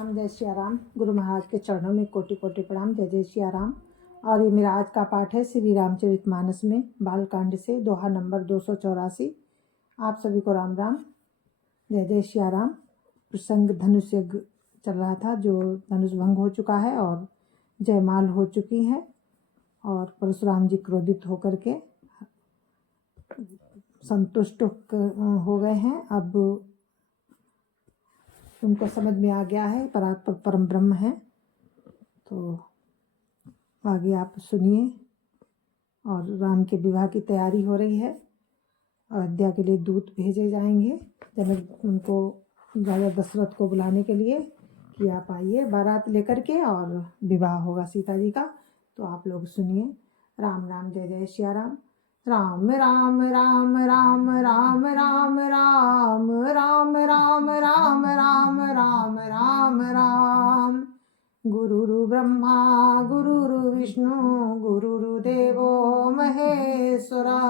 राम जय सिया राम। गुरु महाराज के चरणों में कोटि कोटि प्रणाम। जय जय सिया राम। और ये मेरा आज का पाठ है श्री रामचरितमानस में बालकांड से दोहा नंबर 284। आप सभी को राम राम। जय जय सिया राम। प्रसंग धनुष यज्ञ चल रहा था, जो धनुष भंग हो चुका है और जयमाल हो चुकी है और परशुराम जी क्रोधित होकर के संतुष्ट हो गए हैं। अब उनको समझ में आ गया है परात्पर परम ब्रह्म है। तो आगे आप सुनिए। और राम के विवाह की तैयारी हो रही है। अयोध्या के लिए दूत भेजे जाएंगे जनक उनको राजा दशरथ को बुलाने के लिए कि आप आइए बारात लेकर के और विवाह होगा सीता जी का। तो आप लोग सुनिए। राम राम जय जय सिया राम। राम राम राम राम राम राम राम राम राम राम राम राम राम राम। गुरुरु ब्रह्मा गुरुरु विष्णु गुरुर्देवो महेश्वरा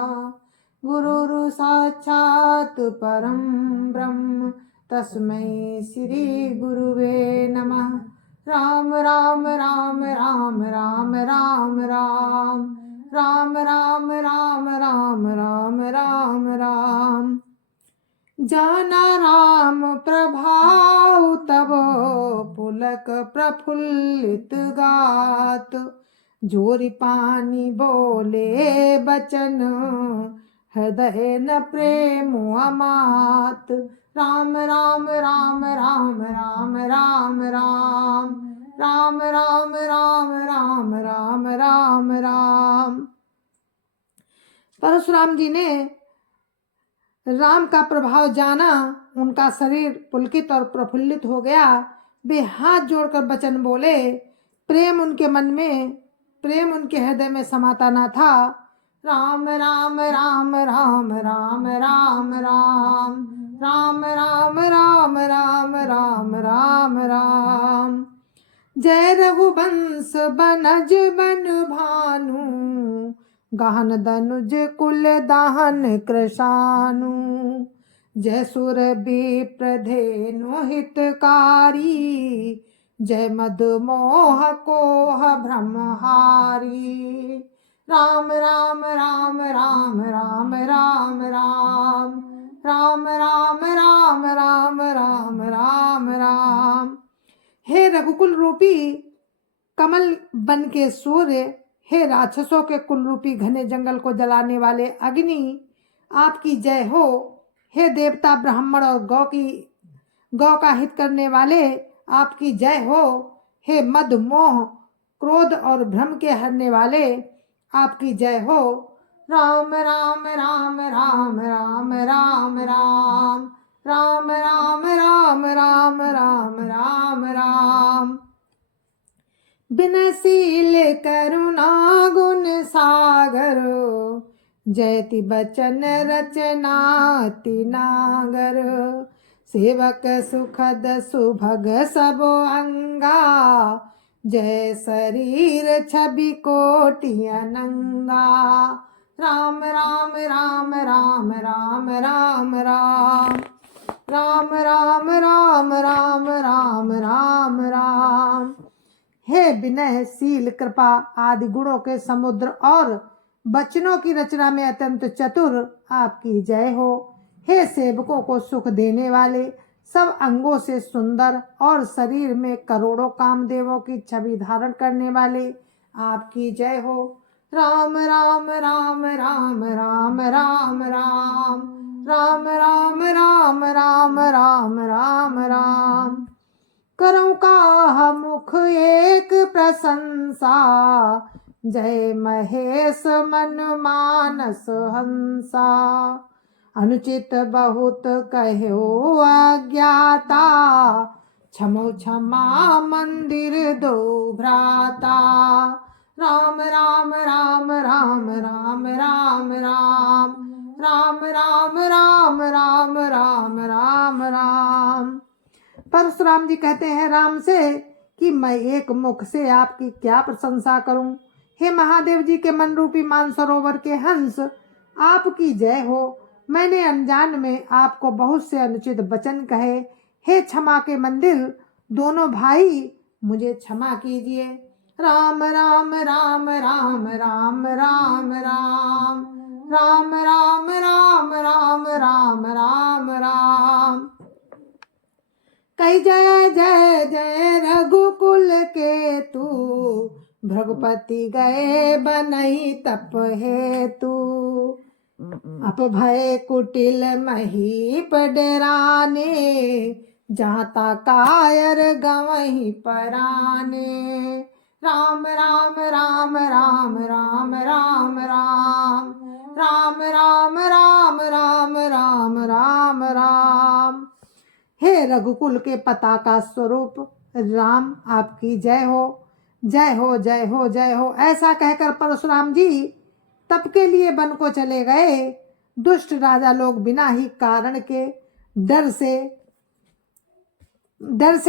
गुरुरु साक्षात् परम ब्रह्म तस्मै श्री गुरुवे नमः। राम राम राम राम राम राम राम राम राम राम राम राम राम राम। जाना राम प्रभाव तब पुलक प्रफुल्लित गात जोरि पानी बोले बचन हृदय न प्रेम अमात। राम राम राम राम राम राम राम राम राम राम राम राम राम राम। परशुराम जी ने राम का प्रभाव जाना, उनका शरीर पुलकित और प्रफुल्लित हो गया। वे हाथ जोड़कर वचन बोले। प्रेम उनके मन में, प्रेम उनके हृदय में समाता ना था। राम राम राम राम राम राम राम राम राम राम राम राम राम राम। जय रघुवंश बनज बन भानु गहन दनुज कुल दाहन कृशानु। जय सुर विप्र धेनु हितकारी जय मधु मोह कोह ब्रह्महारी। राम राम राम राम राम राम राम राम राम राम राम राम राम राम। हे रघुकुल रूपी कमल बन के सूर्य, हे राक्षसों के कुल रूपी घने जंगल को जलाने वाले अग्नि, आपकी जय हो। हे देवता ब्राह्मण और गौ का हित करने वाले, आपकी जय हो। हे मद मोह क्रोध और भ्रम के हरने वाले, आपकी जय हो। राम राम राम राम राम राम राम राम राम राम राम राम राम राम। बिनशील करुणा गुण सागर जयति बचन रचना तिनागर। सेवक सुखद सुभग सब अंगा जय शरीर छवि कोटि अनंगा। राम राम राम राम राम राम राम राम राम राम राम राम राम राम। हे विनयशील कृपा आदि गुणों के समुद्र और वचनों की रचना में अत्यंत चतुर, आपकी जय हो। हे सेवकों को सुख देने वाले, सब अंगों से सुंदर और शरीर में करोड़ों कामदेवों की छवि धारण करने वाले, आपकी जय हो। राम राम राम राम राम राम राम राम राम राम राम राम राम राम। करऊं का मुख एक प्रशंसा जय महेश मन मानस हंसा। अनुचित बहुत कहो अज्ञाता क्षमो क्षमा मंदिर दो भ्राता। राम राम राम राम राम राम राम राम राम राम राम राम राम राम। परशुराम जी कहते हैं राम से कि मैं एक मुख से आपकी क्या प्रशंसा करूं। हे महादेव जी के मन रूपी मानसरोवर के हंस, आपकी जय हो। मैंने अनजान में आपको बहुत से अनुचित वचन कहे। हे क्षमा के मंदिर, दोनों भाई मुझे क्षमा कीजिए। राम राम राम राम राम राम राम राम राम राम राम राम राम राम। कई जय जय जय रघुकुल के तू, भृगुपति गए बनई तप हेतु। अप भय कुटिल महीप डराने, जाता कायर गवहीं पराने। राम राम राम राम राम राम राम राम राम राम राम राम राम राम। हे रघुकुल के पताका स्वरूप राम, आपकी जय हो, जय हो, जय हो, जय हो। ऐसा कहकर परशुराम जी तप के लिए वन को चले गए। दुष्ट राजा लोग बिना ही कारण के डर से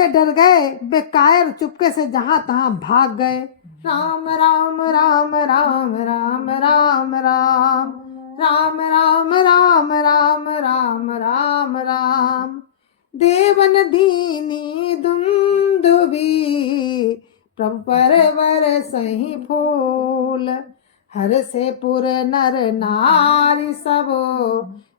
डर गए। वे कायर चुपके से जहां तहां भाग गए। राम राम राम राम राम राम राम राम राम राम राम राम राम राम। देवन दीनी दुंदुभी, प्रभु परवर सही फूल। हर से पुर नर नारी सब,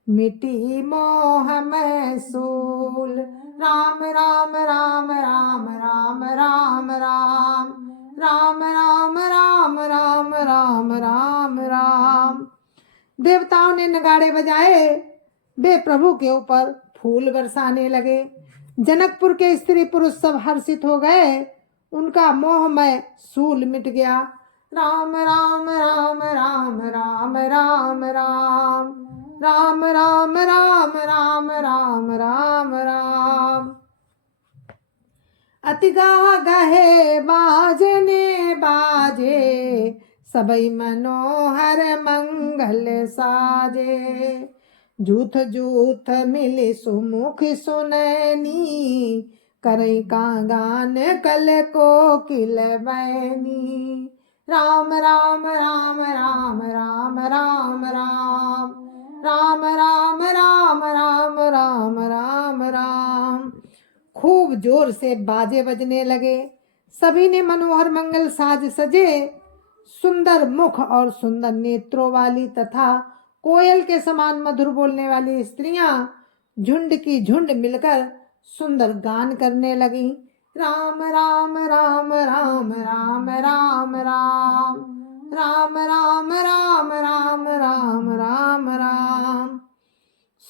मिटी मोह मैसूल। राम राम राम राम राम राम राम राम राम राम राम राम राम राम। देवताओं ने नगाड़े बजाए, वे प्रभु के ऊपर फूल बरसाने लगे। जनकपुर के स्त्री पुरुष सब हर्षित हो गए, उनका मोहमय सूल मिट गया। राम राम राम राम राम राम राम राम राम राम राम राम राम राम। अति गा गहे बाजने बाजे, सबई मनोहर मंगल साजे। जूथ जूथ मिल सुमुख सुनैनी, करई का गान कल को किल बैनी। राम राम राम राम राम राम राम राम राम राम राम राम राम राम। खूब जोर से बाजे बजने लगे। सभी ने मनोहर मंगल साज सजे। सुंदर मुख और सुंदर नेत्रों वाली तथा कोयल के समान मधुर बोलने वाली स्त्रियां झुंड की झुंड मिलकर सुंदर गान करने लगी। राम राम राम राम राम राम राम राम राम राम राम राम राम राम।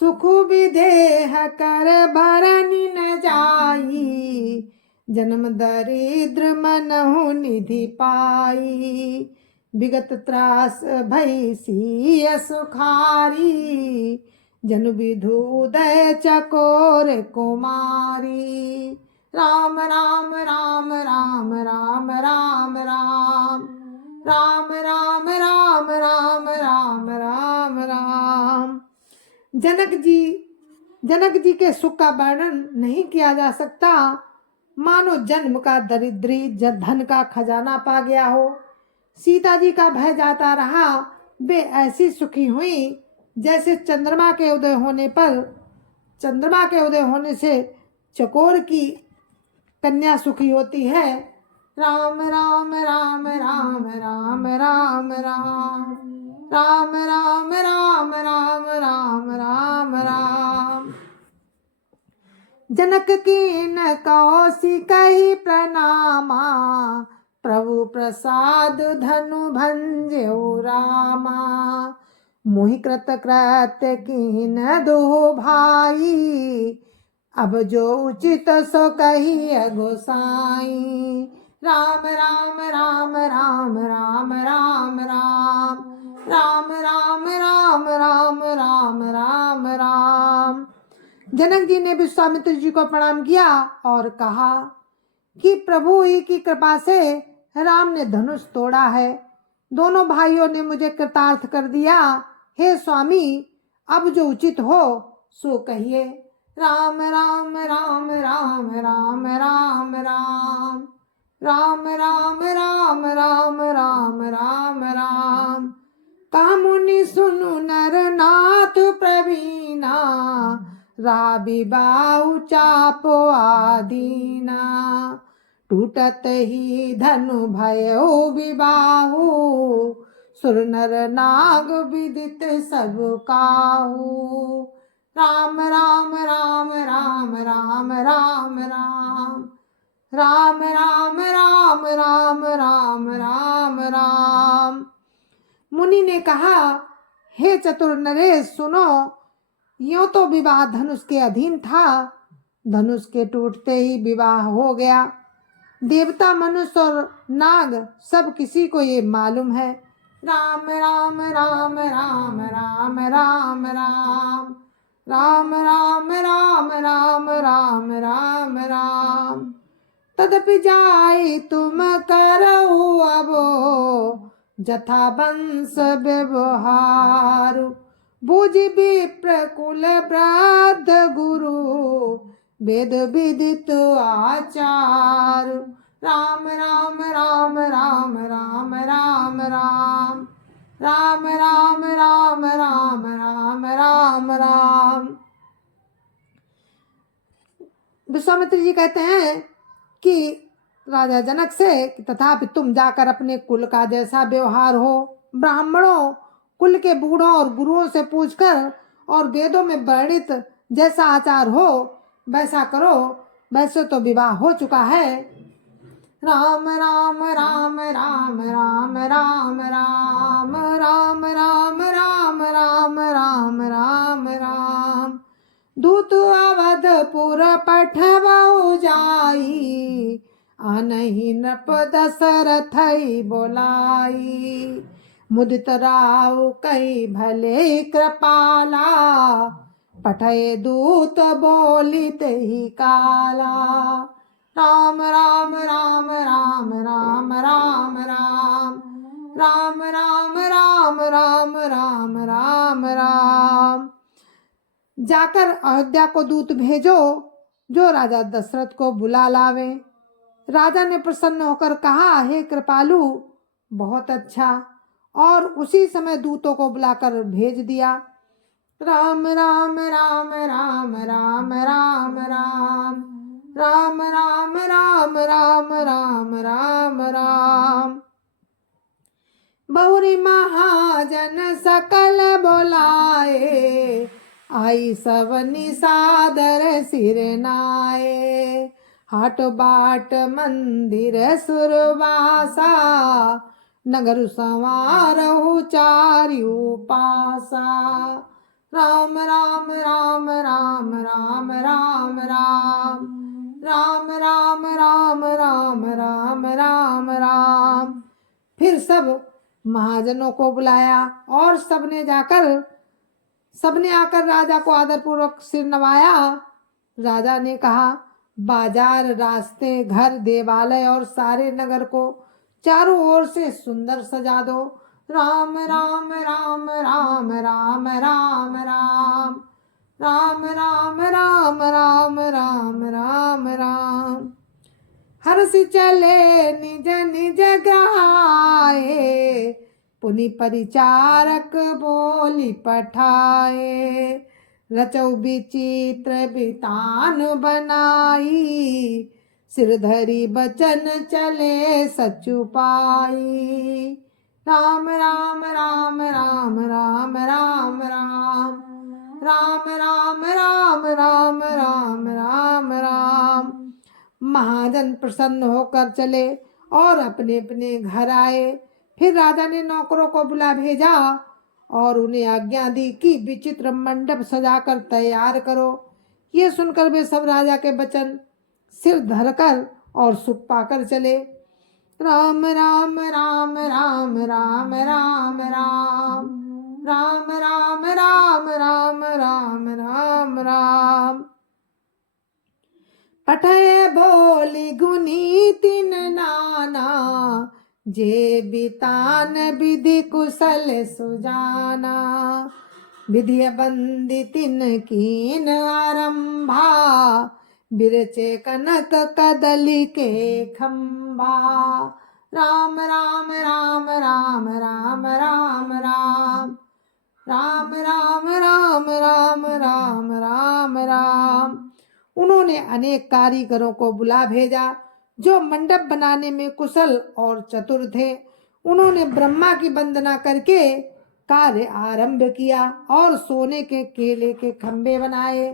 सुख विदेह कर भरनि न जाई, जन्म दरिद्र मनहु निधि पाई। विगत त्रास भई सिय सुखारी, जन विधुदय चकोर कुमारी। राम राम राम राम राम राम राम राम राम राम राम राम राम राम। जनक जी के सुख का वर्णन नहीं किया जा सकता। मानो जन्म का दरिद्री धन का खजाना पा गया हो। सीता जी का भय जाता रहा। वे ऐसी सुखी हुई जैसे चंद्रमा के उदय होने से चकोर की कन्या सुखी होती है। राम राम राम राम राम राम राम राम राम राम राम राम राम राम। जनक कीन कौशिकहि प्रणामा, प्रभु प्रसाद धनु भंजो रामा। मोहि कृत कृत्य कीन दो भाई, अब जो उचित सो कहिए गोसाई। राम राम राम राम राम राम राम राम राम राम राम राम राम राम। जनक जी ने विश्वामित्र जी को प्रणाम किया और कहा कि प्रभु ही की कृपा से राम ने धनुष तोड़ा है। दोनों भाइयों ने मुझे कृतार्थ कर दिया। हे स्वामी, अब जो उचित हो सो कहिए। राम राम राम राम राम राम राम राम राम राम राम राम राम राम। कामुनि सुनु नर नाथ प्रवीणा, रा विबाहु चापो आदीना, टूटत ही धनु भयो विबाहु, सुर नर नाग विदित सब काहू। राम राम राम राम राम राम राम राम राम राम राम राम राम राम। मुनि ने कहा, हे चतुर नरेश सुनो, यूं तो विवाह धनुष के अधीन था, धनुष के टूटते ही विवाह हो गया। देवता मनुष्य और नाग सब किसी को ये मालूम है। राम राम राम राम राम राम राम राम राम राम राम राम राम राम। तदपि जाई तुम करऊ अबो, जथा वंश व्यवहारु, बुझ विप्र कुल वृद्ध गुरु, वेद विदित आचार। राम राम राम राम राम राम राम राम राम राम राम राम राम राम। विश्वामित्र जी कहते हैं कि राजा जनक से, तथापि तुम जाकर अपने कुल का जैसा व्यवहार हो, ब्राह्मणों कुल के बूढ़ों और गुरुओं से पूछकर, और वेदों में वर्णित जैसा आचार हो वैसा करो। वैसे तो विवाह हो चुका है। राम राम राम राम राम राम राम राम राम राम राम राम राम राम। दूत अवधपुर पठवऊ जाई, आनहि नृप दशरथ बोलाई। मुदित राव कई भले कृपाला, पठय दूत बोलित ही काला। राम राम राम राम राम राम राम राम राम राम राम राम राम राम। जाकर अयोध्या को दूत भेजो, जो राजा दशरथ को बुला लावे। राजा ने प्रसन्न होकर कहा, हे कृपालु, बहुत अच्छा, और उसी समय दूतों को बुलाकर भेज दिया। राम राम राम राम राम राम राम राम राम राम राम राम राम राम। बहुरी महाजन सकल बोलाए, आई सवनी सादर सिर नाए। हाट बाट मंदिर सुरवासा, नगर संवारहु चारु पासा। राम राम राम राम राम राम राम राम राम राम राम राम राम राम। फिर सब महाजनों को बुलाया और सबने आकर राजा को आदरपूर्वक सिर नवाया। राजा ने कहा, बाजार, रास्ते, घर, देवालय और सारे नगर को चारों ओर से सुंदर सजा दो। राम राम राम राम राम राम राम राम राम राम राम राम राम राम। हर्ष चले निज निज गाए, पुनि परिचारक बोली पठाए। रचौ विचित्र बितान बनाई, सिर धरी बचन चले सचु पाई। राम राम राम राम राम राम राम राम राम राम राम राम राम राम। महाजन प्रसन्न होकर चले और अपने अपने घर आए। फिर राजा ने नौकरों को बुला भेजा और उन्हें आज्ञा दी कि विचित्र मंडप सजाकर तैयार करो। ये सुनकर वे सब राजा के वचन सिर धरकर और सुख पाकर चले। राम राम राम राम राम राम राम राम राम राम राम राम राम राम। पठय बोली गुनी तिन नाना, जे बितान विधि कुशल सुजाना। विधि बंदी तिन कीन आरंभा, बिरचे कनक कदली के खंबा। राम राम राम राम राम राम राम राम राम राम राम राम राम राम। उन्होंने अनेक कारीगरों को बुला भेजा जो मंडप बनाने में कुशल और चतुर थे। उन्होंने ब्रह्मा की वंदना करके कार्य आरंभ किया और सोने के केले के खंभे बनाए।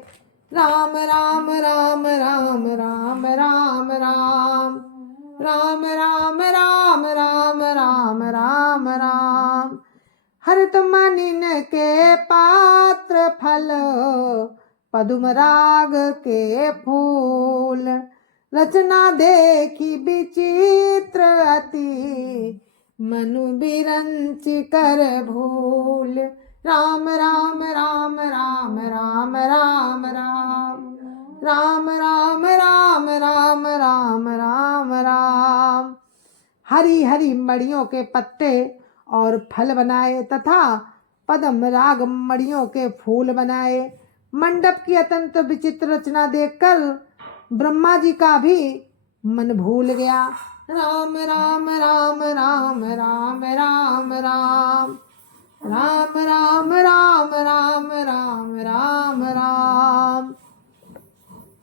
राम राम राम राम राम राम राम राम राम राम राम राम राम राम। हरित मनिन के पात्र फल पदुम राग के फूल। रचना देखी विचित्र अति मनु बिरंचि कर भूल। राम राम राम राम राम राम राम राम राम राम राम राम राम राम। हरी हरी मड़ियों के पत्ते और फल बनाए तथा पद्म राग मड़ियों के फूल बनाए। मंडप की अत्यंत विचित्र रचना देखकर ब्रह्मा जी का भी मन भूल गया। राम राम राम राम राम राम राम राम राम राम राम राम राम राम।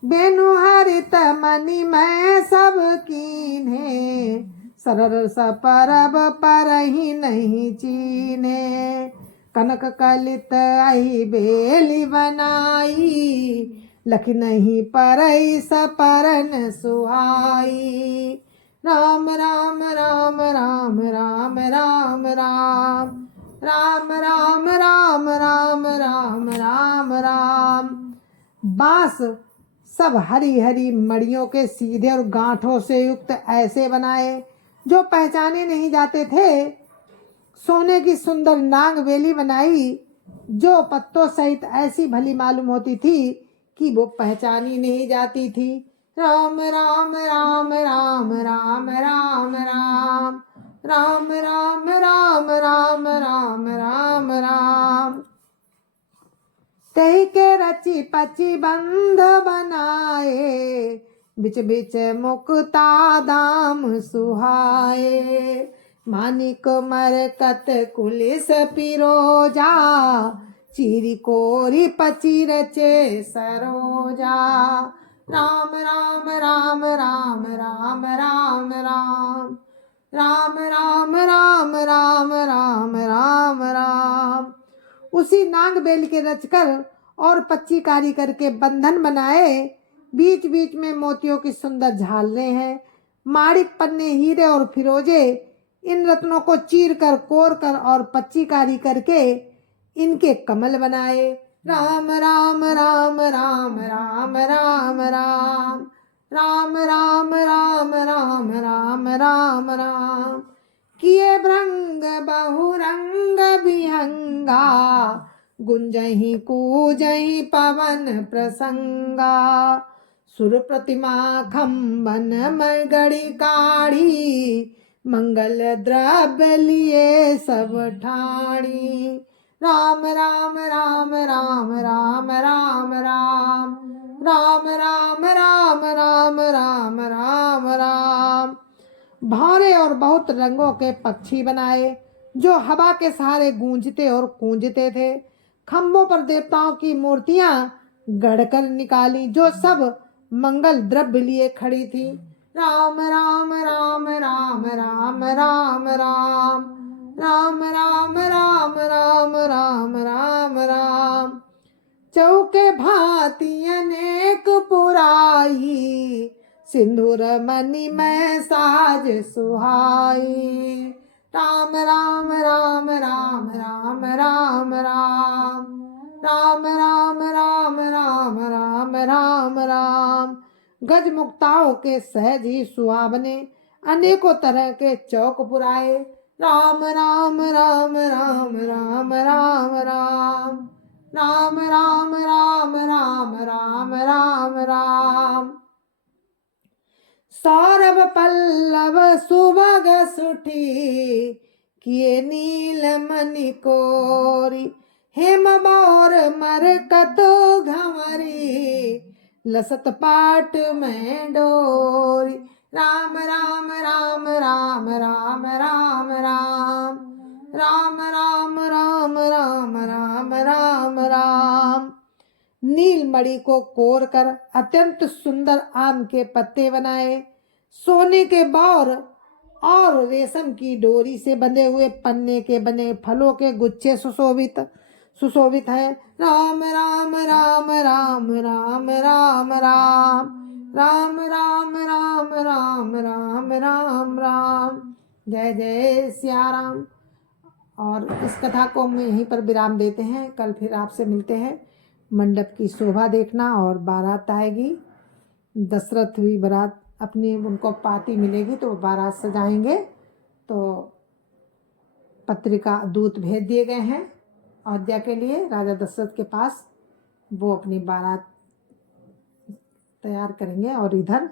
बेनु हरित मणि मैं सब कीन्हे सरल सपरब पर ही नहीं चीने। कनक कलित आई बेली बनाई लख नहीं परई सपरन सुहाई। राम राम राम राम राम राम राम राम राम राम राम राम राम राम। बांस सब हरी हरी मड़ियों के सीधे और गांठों से युक्त ऐसे बनाए जो पहचाने नहीं जाते थे। सोने की सुंदर नांग बेली बनाई जो पत्तों सहित ऐसी भली मालूम होती थी कि वो पहचानी नहीं जाती थी। राम राम राम राम राम राम राम राम राम राम राम राम राम राम। तही के रची पची बंध बनाए बिच बिच मुक्ता दाम सुहाए। मानिक मरकत कुलिस पिरोजा चीरी कोरी पची रचे सरोजा। राम राम राम राम राम राम राम राम राम राम राम राम राम राम। उसी नांग बेल के रचकर और पच्ची कारी करके बंधन बनाए। बीच बीच में मोतियों की सुंदर झालरें हैं। माणिक पन्ने हीरे और फिरोजे इन रत्नों को चीर कर कोर कर और पच्ची कारी करके इनके कमल बनाए। राम राम राम राम राम राम राम राम राम राम राम राम राम राम। किए भृंग बहुरंग विहंगा गुंजही कूजही पवन प्रसंगा। सुर प्रतिमा खम्बन में गड़ी काढ़ी मंगल द्रव्य लिए सब ठाणी। राम राम राम राम राम राम राम राम राम राम राम राम राम राम। भारे और बहुत रंगों के पक्षी बनाए जो हवा के सहारे गूंजते और कूंजते थे। खम्भों पर देवताओं की मूर्तियां गढ़कर निकाली जो सब मंगल द्रव्य लिए खड़ी थी। राम राम राम राम राम राम राम राम राम राम राम राम राम राम। चौके भांति अनेक पुराई सिंदूर मणि में साज सुहाई। राम राम राम राम राम राम राम राम राम राम राम राम राम राम। गज मुक्ताओं के सहज ही सुहावने अनेकों तरह के चौक पुराए। राम राम राम राम राम राम राम राम राम राम राम राम राम राम। सौरभ पल्लव सुभग सुठी किए नील मणि कोरी। हेम मोर मरकत घंवरी लसत पाट में डोरी। राम राम राम राम राम राम राम राम राम राम राम राम। मणि को कोर कर अत्यंत सुंदर आम के पत्ते बनाए। सोने के बौर और रेशम की डोरी से बंधे हुए पन्ने के बने फलों के गुच्छे सुशोभित सुशोभित है। राम राम राम राम राम राम राम राम राम राम राम राम राम राम। जय जय सिया राम। और इस कथा को हम यहीं पर विराम देते हैं। कल फिर आपसे मिलते हैं। मंडप की शोभा देखना और बारात आएगी। दशरथ हुई बारात अपनी, उनको पार्टी मिलेगी तो बारात सजाएंगे। तो पत्रिका दूत भेज दिए गए हैं अयोध्या के लिए राजा दशरथ के पास। वो अपनी बारात तैयार करेंगे और इधर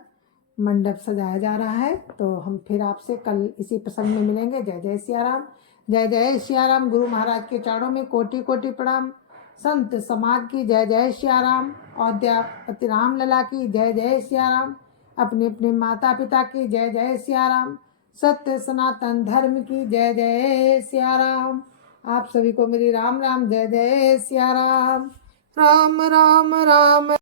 मंडप सजाया जा रहा है। तो हम फिर आपसे कल इसी प्रसंग में मिलेंगे। जय जय सिया राम। जय जय सिया राम। गुरु महाराज के चरणों में कोटि कोटि प्रणाम। संत समाज की जय जय सिया राम। अयोध्यापति राम लला की जय जय सिया राम। अपने अपने माता पिता की जय जय सिया राम। सत्य सनातन धर्म की जय जय सिया राम। आप सभी को मेरी राम राम जय जय सिया राम। राम राम राम।